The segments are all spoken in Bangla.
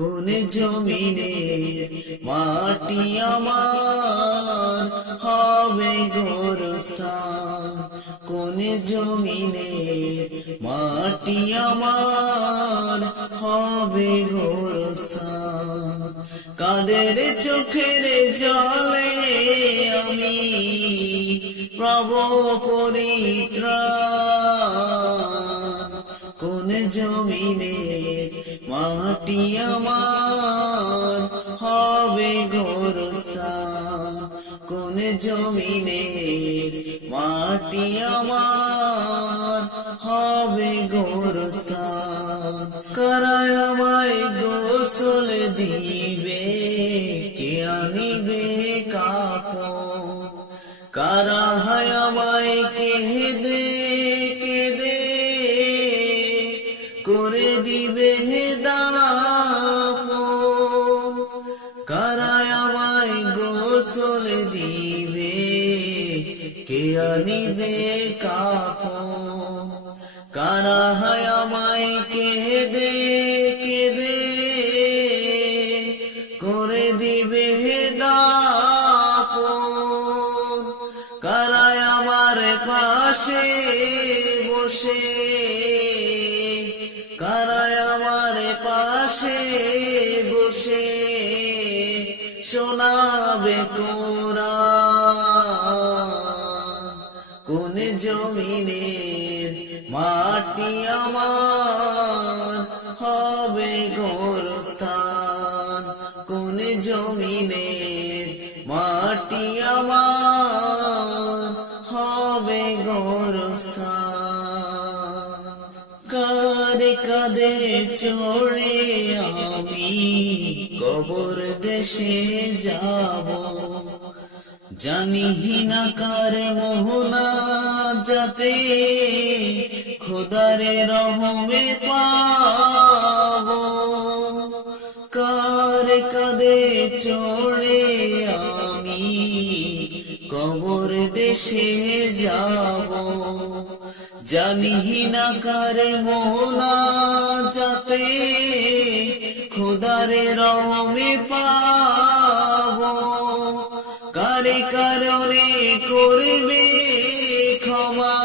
কোন জমিনে মাটি আমার হবে গোরস্থান, কোন জমিনে মাটি আমার হবে গোরস্থান। কাদের চোখের জলে আমি পাবো পরিত্রাণ, কোন জমিনে মাটি আমার হবে গোরস্থান, কোন জমিনে মাটি আমার হবে গোরস্থান। কারা আমায় গোসল দিবে, কে আনিবে কাফন, কারা আমায় কেঁদে কেঁদে করে দিবে দাফন, কারা আমায় গোসল দিবে, কে আনিবে কাফন, কারা আমায় কেঁদে কেঁদে করে দিবে দাফন, কারা আমার পাশে বসে, কারা আমার পাশে বসে শোনাবে কোরআন। কোন জমিনের মাটি আমার হবে গোরস্থান, কোন জমিনের মাটি আমার হবে গোরস্থান। কারে কাঁধে চড়ে আমি কবর দেশে যাব, জানি না কার মোহনা যাতে খোদারে রহমে পাবো। কার কাঁধে চড়ে আমি কবর দেশে যাব, জানি না কার মোহনা যাতে খোদারে রহমে পাবো। কারে কারণে করবে ক্ষমা,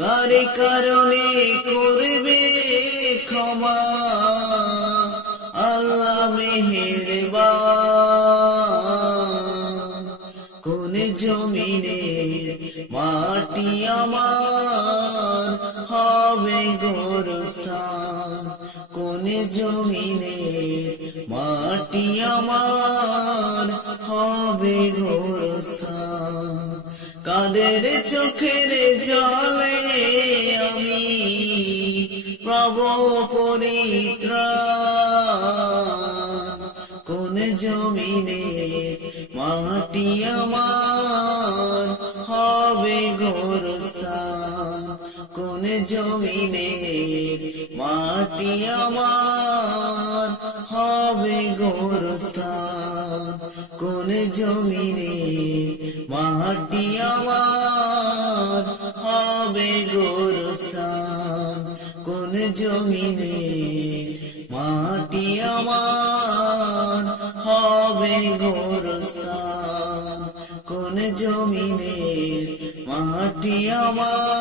কারে কারণে করবে ক্ষমা, আল্লাহ মেহেরবান। কোন জমিনের মাটি আমার হবে গোরস্থান, কোন জমিনের মাটি আমার হবে গোরস্থান। কাদের চোখের জলে আমি পাবো পরিত্রাণ, কোন জমিনের মাটি আমার হবে গোরস্থান, কোন জমিনের মাটি আমার হবে গোরস্থান, কোন জমিনের মাটি আমার হবে গোরস্থান, কোন জমিনের মাটি আমার হবে গোরস্থান, কোন জমিনের মাটি আমার